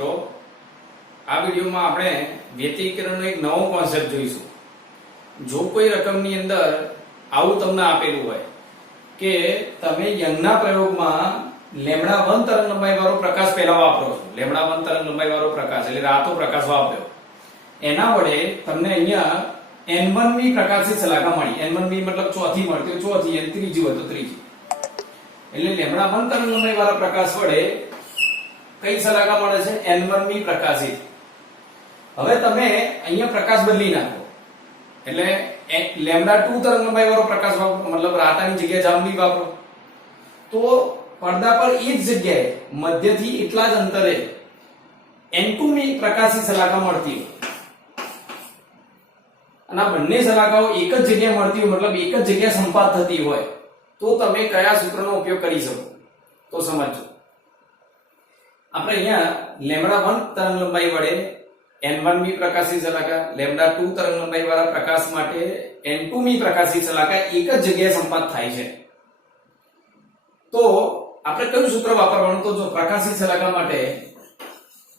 મિત્રો, આ વિડીયોમાં આપણે વ્યતિકરણનો એક નવો કોન્સેપ્ટ જોઈશું। જો કોઈ રકમની અંદર આવું તમને આપેલું હોય કે તમે યંગના પ્રયોગમાં λ1 તરંગલંબાઈ વાળો પ્રકાશ પહેલા વાપરો છો, λ1 તરંગલંબાઈ વાળો પ્રકાશ એટલે રાતો પ્રકાશ વાપર્યો, એના વડે તમને અહીંયા n1મી પ્રકાશિત શલાકા મળી। n1મી મતલબ ચોથી મળતી હોય ચોથી, અને ત્રીજી હોય તો ત્રીજી, એટલે λ1 તરંગલંબાઈ વાળા પ્રકાશ વડે કઈ શલાકા મળે છે? n1મી પ્રકાશિત। હવે તમે અહીંયા પ્રકાશ બદલી નાખો એટલે λ2 તરંગલંબાઈ વાળો પ્રકાશ વાપરો, મતલબ રાતાની જગ્યાએ જાંબલી વાપરો, તો પડદા પર એ જ જગ્યાએ મધ્યથી એટલા જ અંતરે n2મી પ્રકાશિત શલાકા મળતી હોય, અને આ બંને શલાકાઓ એક જ જગ્યાએ મળતી હોય, મતલબ એક જ જગ્યાએ સંપાત થતી હોય, તો તમે કયા સૂત્રનો ઉપયોગ કરી શકો? તો સમજો, આપણે અહીંયા λ1 તરંગલંબાઈ વડે n1મી પ્રકાશિત શલાકા, λ2 તરંગલંબાઈ વાળા પ્રકાશ માટે n2મી પ્રકાશિત શલાકા એક જ જગ્યાએ સંપાત થાય છે। તો આપણે કયું સૂત્ર વાપરવાનું? તો જો પ્રકાશિત શલાકા માટે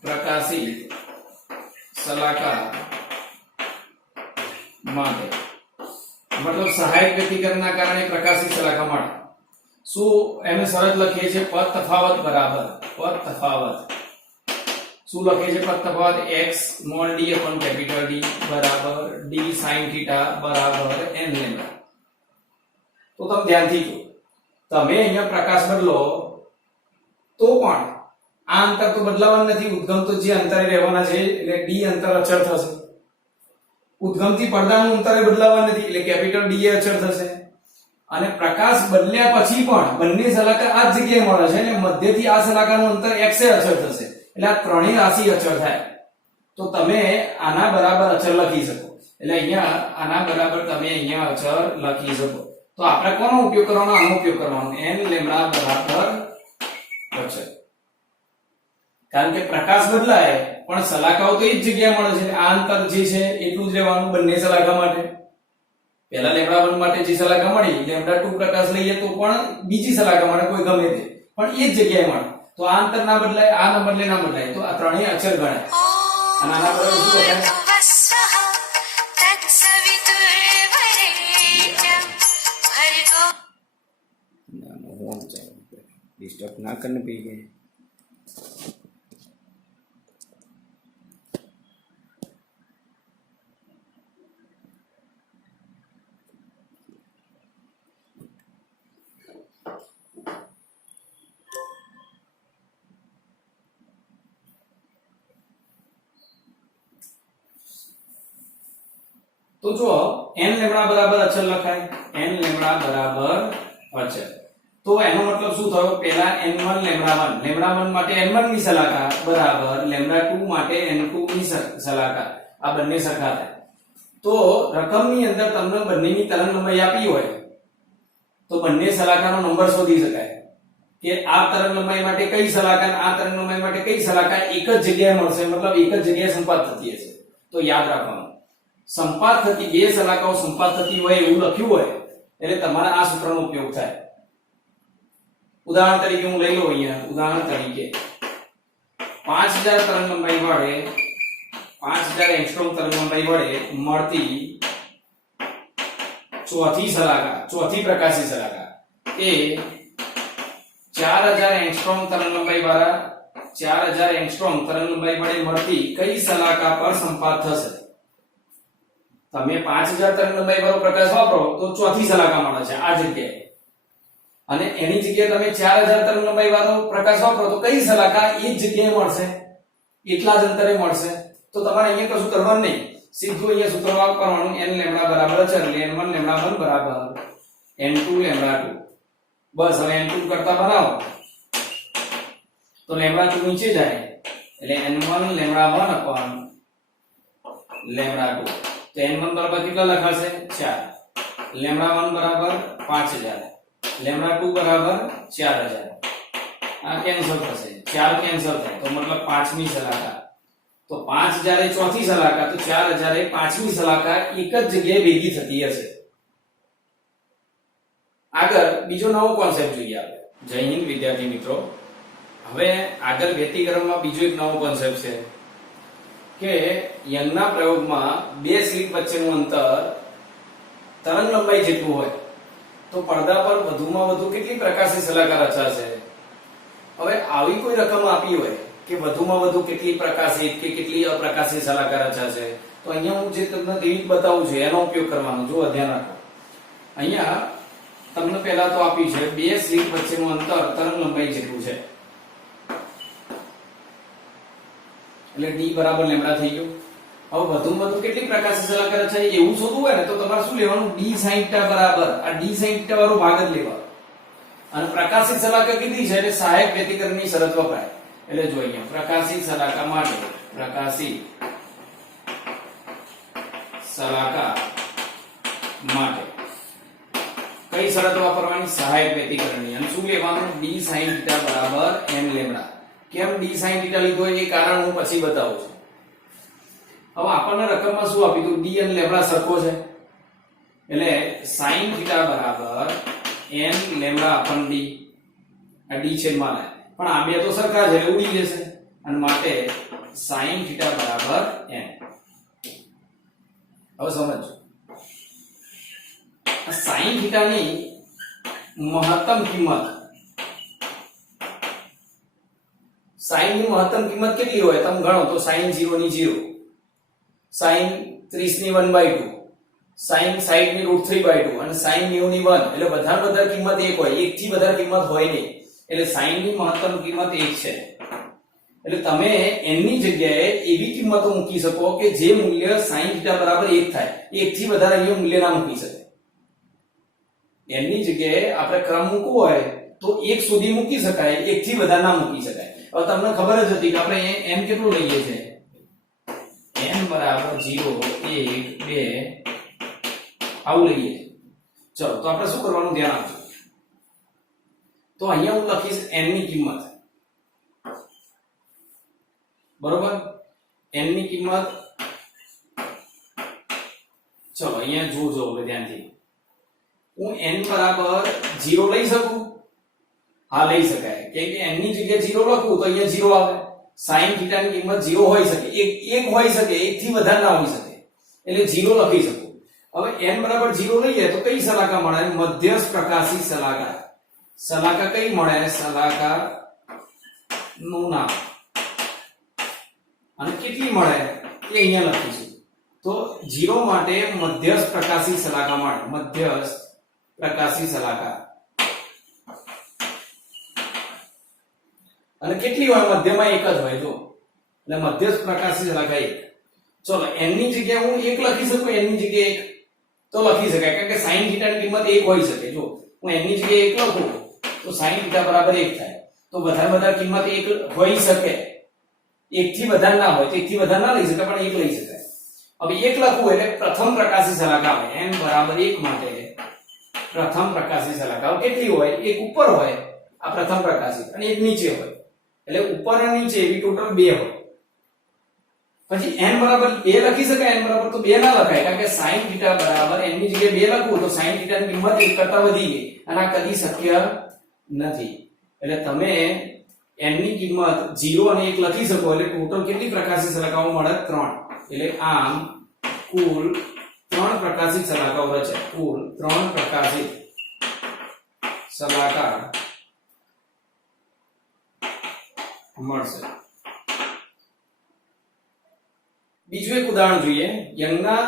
પ્રકાશિત શલાકા માટે મતલબ સહાયક વ્યતિકરણના કારણે પ્રકાશિત શલાકા માટે શું એને શરત લખીએ છીએ? પદ તફાવત બરાબર પદ તફાવત શું લખીએ છીએ? પદ તફાવત x small d upon capital D બરાબર d sin θ બરાબર n λ। તો તમે ધ્યાનથી જો, તમે અહીંયા પ્રકાશ બદલો તો પણ આ અંતર તો બદલાવાનું નથી, ઉદ્ગમ તો જે અંતરે રહેવાના છે એટલે d અંતર અચળ થશે, ઉદ્ગમથી પડદાનું અંતર બદલાવાનું નથી એટલે કેપિટલ D એ અચળ થશે, અને પ્રકાશ બદલ્યા પછી પણ બંને શલાકા આ જ જગ્યાએ મળે છે એટલે મધ્યથી આ શલાકાનું અંતર x એ અચળ થશે, એટલે આ ત્રણેય રાશિ અચળ થાય। તો તમે આના બરાબર અચળ લખી શકો, એટલે અહીંયા આના બરાબર તમે અહીંયા અચળ લખી શકો। તો આપણે કોનો ઉપયોગ કરવાનો? આનો ઉપયોગ કરવાનો, n λ બરાબર અચળ, કારણ કે પ્રકાશ બદલાય પણ શલાકાઓ તો એ જ જગ્યાએ મળે છે, આ અંતર જે છે એટલું જ રહેવાનું બંને શલાકા માટે। પહેલા λ1 માટે જે શલાકા મળી, λ2 પ્રકાશ લઈએ તો પણ બીજી શલાકા માટે કોઈ ગમે તે પણ એ જ જગ્યાએ મળે, તો આ અંતર ના બદલાય, આ નંબર લે ના બદલાય, તો આ ત્રણેય અચળ ગણાય। અને આના બરાબર શું લખાય? ડિસ્ટર્બ ના કરને પી ગए। तो जो n λ बराबर अचल लखाय, n λ बराबर अचल, तो एनो मतलब શું થયો? પહેલા n1 λ1 માટે n1 ની શલાકા બરાબર λ2 માટે n2 ની શલાકા, આ બંને સરખા થાય। તો રકમની અંદર તમને બંનેની તરંગલંબાઈ આપી હોય તો બંને શલાકાનો નંબર શોધી શકાય કે આ તરંગલંબાઈ માટે કઈ શલાકા અને આ તરંગલંબાઈ માટે કઈ શલાકા એક જ જગ્યાએ મળશે, મતલબ એક જ જગ્યાએ સંપાત થતી હશે। તો યાદ રાખવાનું, સંપાત થતી બે શલાકાઓ સંપાત થતી હોય એવું લખ્યું હોય એટલે તમારે આ સૂત્રનો ઉપયોગ થાય। ઉદાહરણ તરીકે હું લઈ લઉં અહીંયા, ઉદાહરણ તરીકે 5000 તરંગલંબાઈ વડે 5000 એંગસ્ટ્રોમ તરંગલંબાઈ વડે મળતી ચોથી પ્રકાશી શલાકા એ 4000 એંગસ્ટ્રોમ તરંગલંબાઈ વાળા 4000 એંગસ્ટ્રોમ તરંગલંબાઈ વડે મળતી કઈ શલાકા પર સંપાત થશે? તમે 5000 તરંગલંબાઈ વાળો પ્રકાશ વાપરો તો ચોથી શલાકા મળે છે આ જગ્યાએ, અને એની જગ્યાએ તમે 4000 તરંગલંબાઈ વાળો પ્રકાશ વાપરો તો કઈ શલાકા એ જ જગ્યાએ મળશે, એટલા જ અંતરે મળશે। તો તમારે અહીંયા કશું કરવાનું નહીં, સીધું અહીંયા સૂત્ર વાપરવાનું, n λ બરાબર અચળ, n1 λ1 બરાબર n2 λ2, બસ હવે n2 કરતા બનાવો તો λ2 નીચે જાય એટલે n1 λ1 અપોન λ2, તો n1 બરાબર કેટલા લખાશે? 4, λ1 બરાબર 5000, λ2 બરાબર 4000, આ કેન્સલ થશે, 4 કેન્સલ થાય તો મતલબ પાંચમી શલાકા, તો 5000 એ ચોથી શલાકા, તો 4000 એ પાંચમી શલાકા એક જ જગ્યાએ ભેગી થતી હશે। આગળ બીજો નવો કોન્સેપ્ટ જોઈએ આપણે। જય હિન્દ વિદ્યાર્થી મિત્રો, હવે આગળ વ્યતિકરણમાં બીજો એક નવો કોન્સેપ્ટ છે કે યંગના પ્રયોગમાં બે સ્લિટ વચ્ચેનું અંતર તરંગ લંબાઈ જેટલું હોય તો પડદા પર વધુમાં વધુ કેટલી પ્રકાશની શલાકા રચાશે. હવે આવી કોઈ રકમ આપી હોય કે વધુમાં વધુ કેટલી પ્રકાશિત કે કેટલી અપ્રકાશિત શલાકા રચાશે, તો અહીંયા હું જે તમને રીત બતાવું છું એનો ઉપયોગ કરવાનો. જો ધ્યાન રાખો, અહીંયા તમને પહેલા તો આપ્યું છે બે સ્લિટ વચ્ચેનું અંતર તરંગ લંબાઈ જેટલું છે, એટલે d બરાબર લેમ્ડા થઈ ગયું. હવે વધુમાં વધુ કેટલી પ્રકાશિત શલાકા રચાય એવું શોધવું હોય ને તો તમારે શું લેવાનું, d sin θ બરાબર આ d sin θ વાળો ભાગ જ લેવાનો. અને પ્રકાશિત શલાકા કેટલી છે એટલે સહાયક વ્યતિકરણની શરત વપરાય. એટલે જો અહીંયા પ્રકાશિત શલાકા માટે પ્રકાશિત શલાકા માટે કઈ શરત વાપરવાની, સહાયક વ્યતિકરણની. અને શું લેવાનું, d sin θ બરાબર m લેમ્ડા. કેમ d sin θ લીધો એ કારણ હું પછી બતાવું છું. હવે આપણને રકમમાં શું આપ્યું હતું, d અને લેમ્ડા સરખો છે એટલે sin θ બરાબર n લેમ્ડા અપન d. આ d છેદમાં લે પણ આ બે તો સરખા છે એટલે ઉડી જશે અને માટે sin θ બરાબર n. હવે સમજો આ sin θ ની મહત્તમ કિંમત, sin ની મહત્તમ કિંમત કેટલી હોય તમે ગણો તો sin 0 ની 0, sin 30 ની 1/2, sin 60 ની √3/2 અને sin 90 ની 1. એટલે વધારે વધારે કિંમત 1 હોય, 1 થી વધારે કિંમત હોય નહીં. એટલે sin ની મહત્તમ કિંમત 1 છે. એટલે તમે n ની જગ્યાએ એવી કિંમતો મૂકી શકો કે જે મૂલ્ય sin θ બરાબર 1 થાય. 1 થી વધારે અહીંયા મૂલ્ય ના મૂકી શકે. n ની જગ્યાએ આપણે ક્રમ મૂકવો હોય તો 1 સુધી મૂકી શકાય, 1 થી વધારે ના મૂકી શકાય. હવે તમને ખબર જ હતી કે આપણે n કેટલું લઈએ છે, n બરાબર 0 1 2 આવું લઈએ. ચલો તો આપણે શું કરવાનું ધ્યાન આપજો. તો અહીંયા હું લખીશ n ની કિંમત, બરોબર. n ની કિંમત ચલો અહીંયા જોજો હવે ધ્યાનથી. હું n બરાબર 0 લઈ શકું? હા લઈ શકાય. કેમ કે n ની જગ્યાએ 0 લખું તો અહીંયા 0 આવે. sin θ ની કિંમત 0 હોઈ શકે, 1 હોઈ શકે, 1 થી વધારે ના હોઈ શકે. એટલે 0 લખી શકું. હવે n બરાબર 0 લઈએ તો કઈ શલાકા મળે, મધ્યસ્થ પ્રકાશી શલાકા. શલાકા કઈ મળે, શલાકા નું નામ. અને કેટલી મળે એ અહીંયા લખીશું. તો 0 માટે મધ્યસ્થ પ્રકાશી શલાકા મળે, મધ્યસ્થ પ્રકાશી શલાકા. અને કેટલી હોય, મધ્યમાં એક જ હોય જો, એટલે મધ્યસ્થ પ્રકાશી શલાકા 1. ચલો n ની જગ્યાએ હું 1 લખી શકું, n ની જગ્યાએ 1 તો લખી શકાય કારણ કે sin θ ની કિંમત 1 હોઈ શકે. જો હું n ની જગ્યાએ 1 લખું તો sin θ બરાબર 1 થાય. તો વધારે કિંમત 1 હોઈ શકે, 1 થી વધારે ના હોય, તો 1 થી વધારે ના લઈ શકાય પણ 1 લઈ શકાય. હવે 1 લખવું એટલે પ્રથમ પ્રકાશી શલાકા આવે. n બરાબર 1 માટે પ્રથમ પ્રકાશી શલાકા કેટલી હોય, 1 ઉપર હોય આ પ્રથમ પ્રકાશી અને 1 નીચે હોય. એટલે ઉપર અને નીચે એવી ટોટલ 2 હોય. પછી n બરાબર 2 લખી શકાય, n બરાબર તો 2 ના લખાય કારણ કે sin θ બરાબર n ની જગ્યાએ 2 લખું તો sin θ ની કિંમત 1 કરતા વધી ગઈ અને આ કદી શક્ય નથી. એટલે તમે n ની કિંમત 0 અને 1 લખી શકો એટલે ટોટલ કેટલી પ્રકાશી શલાકાઓ મળે, 3. એટલે આમ કુલ 3 પ્રકાશિત શલાકાઓ રચે, કુલ 3 પ્રકાશિત શલાકા મળશે. બીજું એક ઉદાહરણ જોઈએ. યંગના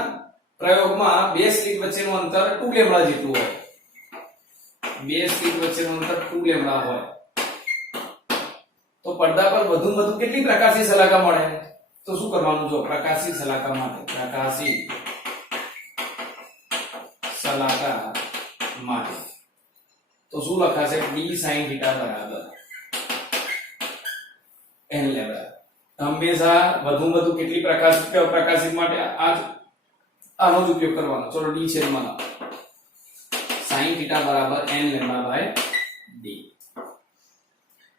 પ્રયોગમાં બે સ્લિટ વચ્ચેનું અંતર 2 લેમ્ડા જેટલું હોય. બે સ્લિટ વચ્ચેનું અંતર 2 લેમ્ડા હોય તો પડદા પર વધુમાં વધુ કેટલી પ્રકાશી શલાકા મળે, તો શું કરવાનું, જો પ્રકાશી શલાકા માટે પ્રકાશી શલાકા માટે તો શું લખાશે, d sin θ બરાબર n લેમ્ડા. હંમેશા વધુમાં વધુ કેટલી પ્રકાશિત કે અપ્રકાશિત માટે આનો જ ઉપયોગ કરવાનો. ચલો d છેદમાં sin θ બરાબર n લેમ્ડા બાય d.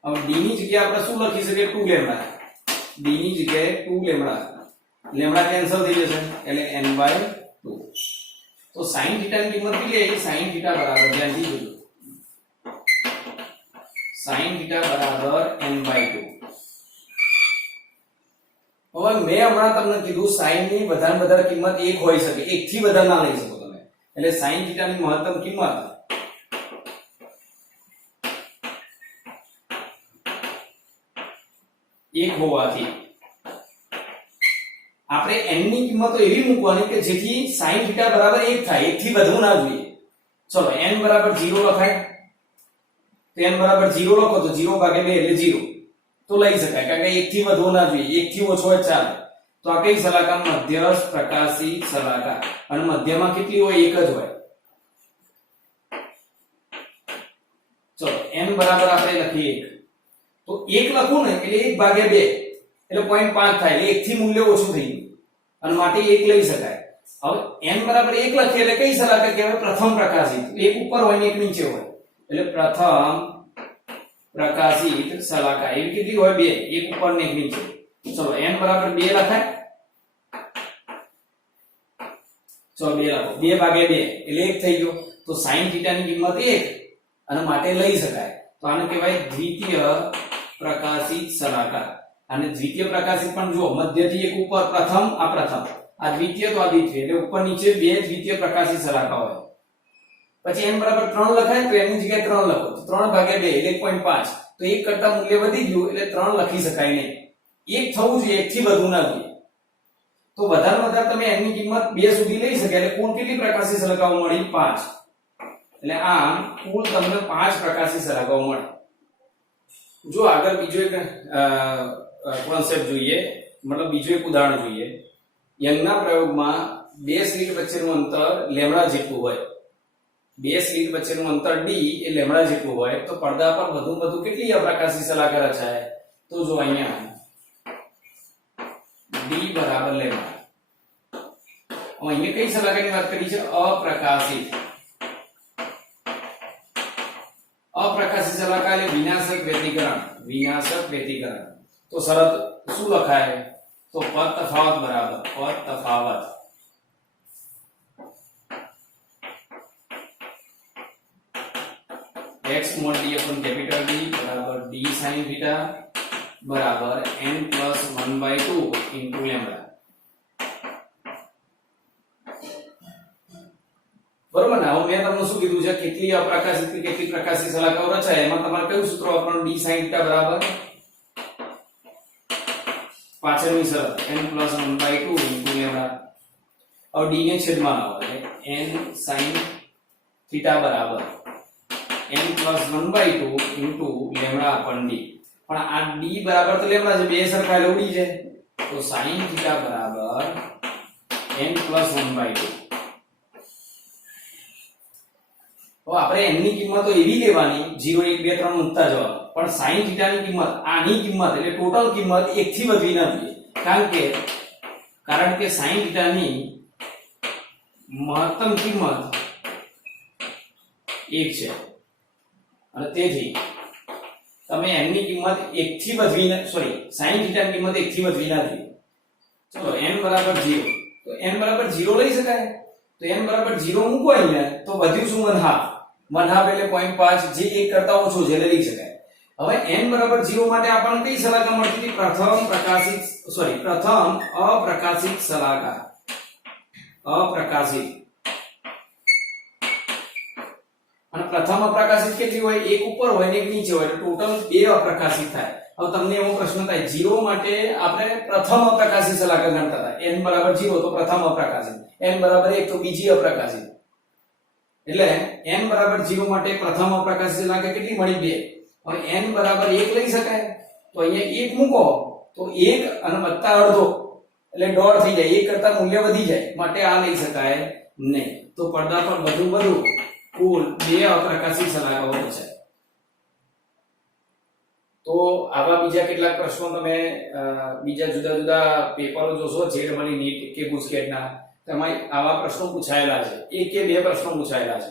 હવે d ની જગ્યાએ આપણે શું લખી શકીએ, 2 લેમ્ડા. d ની જગ્યાએ 2 લેમ્ડા, લેમ્ડા કેન્સલ થઈ જશે એટલે n બાય 2. તો sin θ ની કિંમત કેટલી આવી, sin θ બરાબર ધ્યાનથી જોજો, sin θ બરાબર n/2. હવે મેં હમણાં તમને કીધું sin ની વધારે વધારે કિંમત 1 હોઈ શકે, 1 થી વધારે ના લઈ શકો તમે. એટલે sin θ ની મહત્તમ કિંમત 1 હોવાથી આપણે n ની કિંમતો એવી મૂકવાની કે જેથી sin θ બરાબર 1 થાય, 1 થી વધુ ના જોઈએ. ચલો n બરાબર 0 લખાય. તો n બરાબર 0 લખો તો 0 ભાગ્યા 2 એટલે 0 તો લઈ શકાય, કારણ કે 1 થી વધુ ના જોઈએ, 1 થી ઓછો જ ચાલે. તો આ કઈ શલાકા? મધ્યસ્થ પ્રકાશિત શલાકા. અને મધ્યમાં કેટલી હોય? 1 જ હોય. ચલો n બરાબર આપણે લખીએ 1. તો 1 લખું ને એટલે 1 ભાગ્યા 2 એટલે 0.5 થાય, એટલે 1 થી મૂલ્ય ઓછું થઈ ગયું અને માટે 1 લઈ શકાય. હવે n બરાબર 1 લખીએ એટલે કઈ શલાકા કહેવાય? પ્રથમ પ્રકાશિત. 1 ઉપર હોય ને 1 નીચે હોય એટલે પ્રથમ પ્રકાશિત શલાકા. એવી કેટલી હોય? 2. 1 ઉપર ને 1 નીચે. ચલો n બરાબર 2 લખાય. ચલો 2 લખો. 2 ભાગ્યા 2 એટલે 1 થઈ ગયો. તો sin θ ની કિંમત 1 અને માટે લઈ શકાય. તો આને કહેવાય દ્વિતીય પ્રકાશિત શલાકા. અને દ્વિતીય પ્રકાશિત પણ જો મધ્યથી એક ઉપર પ્રથમ, આ પ્રથમ, આ દ્વિતીય, તો આ દ્વિતીય, એટલે ઉપર નીચે 2 દ્વિતીય પ્રકાશિત શલાકા હોય. પછી n બરાબર 3 લખાય તો એની જગ્યાએ 3 લખો તો 3 ભાગ્યા 2 એટલે 1.5. તો 1 કરતા મૂલ્ય વધી ગયું એટલે 3 લખી શકાય નહીં. 1 થવું જોઈએ, 1 થી વધુ ના જોઈએ. તો વધારે વધારે તમે n ની કિંમત 2 સુધી લઈ શકે એટલે કુલ કેટલી પ્રકાશિત શલાકાઓ મળી? 5. એટલે આમ કુલ તમને 5 પ્રકાશિત શલાકાઓ મળે. જો આગળ બીજો એક કોન્સેપ્ટ જોઈએ, મતલબ બીજું એક ઉદાહરણ જોઈએ. યંગના પ્રયોગમાં 2 સ્લિટ વચ્ચેનું અંતર લેમ્ડા જેટલું હોય. 2 સ્લિટ વચ્ચેનું અંતર d એ લેમ્ડા જેટલું હોય તો પડદા પર વધુ કેટલી અપ્રકાશિત શલાકા રચાય? તો જો અહીંયા d બરાબર લેમ્ડા. અહીંયા કઈ શલાકાની વાત કરી છે? અપ્રકાશિત. અપ્રકાશિત શલાકા એટલે વિનાશક વ્યતિકરણ. વિનાશક વ્યતિકરણ. તો શરત શું લખાય? તો પદ તફાવત બરાબર પદ તફાવત x mod d upon capital D બરાબર d sin θ બરાબર n plus 1/2 into lambda. બરોબર ને? હવે મેં તમને શું કીધું છે? કેટલી અપ્રકાશિત કે કેટલી પ્રકાશિત શલાકાઓ રચાય એમાં તમારે કયું સૂત્ર વાપરવાનું? d sin θ બરાબર પાછળની શરત n plus 1/2 into lambda. હવે d ને છેદમાં લાવો એટલે n sin θ બરાબર n plus 1/2 into lambda upon d. પણ આ d બરાબર તો લેમ્ડા છે, બે સરખા એટલે ઉડી જાય. તો sin θ બરાબર n plus 1/2. તો આપણે n ની કિંમતો એવી લેવાની 0 1 2 3 મૂકતા જવાનું. પણ sin θ ની કિંમત, આની કિંમત એટલે ટોટલ કિંમત 1 થી વધવી ના જોઈએ. કારણ કે sin θ ની મહત્તમ કિંમત 1 છે અને તેથી તમે n ની કિંમત 1 થી વધવી ના, સોરી, sin θ ની કિંમત 1 થી વધવી ના જોઈએ. ચલો n બરાબર 0. તો n બરાબર 0 લઈ શકાય. તો n બરાબર 0 મૂકો અહીંયા તો વધ્યું શું? 1/2 એટલે 0.5, જે 1 કરતા ઓછો છે એટલે લઈ શકાય. હવે n બરાબર 0 માટે આપણને કઈ શલાકા મળતી હતી? પ્રથમ અપ્રકાશિત શલાકા. અપ્રકાશિત. અને પ્રથમ અપ્રકાશિત કેટલી હોય? 1 ઉપર હોય ને 1 નીચે હોય એટલે ટોટલ 2 અપ્રકાશિત થાય. હવે તમને એવો પ્રશ્ન થાય 0 માટે આપણે પ્રથમ અપ્રકાશિત શલાકા ગણતા હતા. n બરાબર 0 તો પ્રથમ અપ્રકાશિત, n બરાબર 1 તો બીજી અપ્રકાશિત. એટલે n બરાબર 0 માટે પ્રથમ અપ્રકાશિત શલાકા કેટલી મળી? 2. હવે n બરાબર 1 લઈ શકાય. તો અહીંયા 1 મૂકો તો 1 અને વત્તા અડધો એટલે દોઢ થઈ જાય, 1 કરતા મૂલ્ય વધી જાય, માટે આ લઈ શકાય નહીં. તો પડદા પર બધું કુલ 2 અપ્રકાશિત શલાકાઓ છે. તો આવા બીજા કેટલાક પ્રશ્નો તમે બીજા જુદા જુદા પેપરો જોશો, જેડબલી નીટ કે ગુજકેટના, તેમાં આવા પ્રશ્નો પૂછાયેલા છે. 1 કે 2 પ્રશ્નો પૂછાયેલા છે.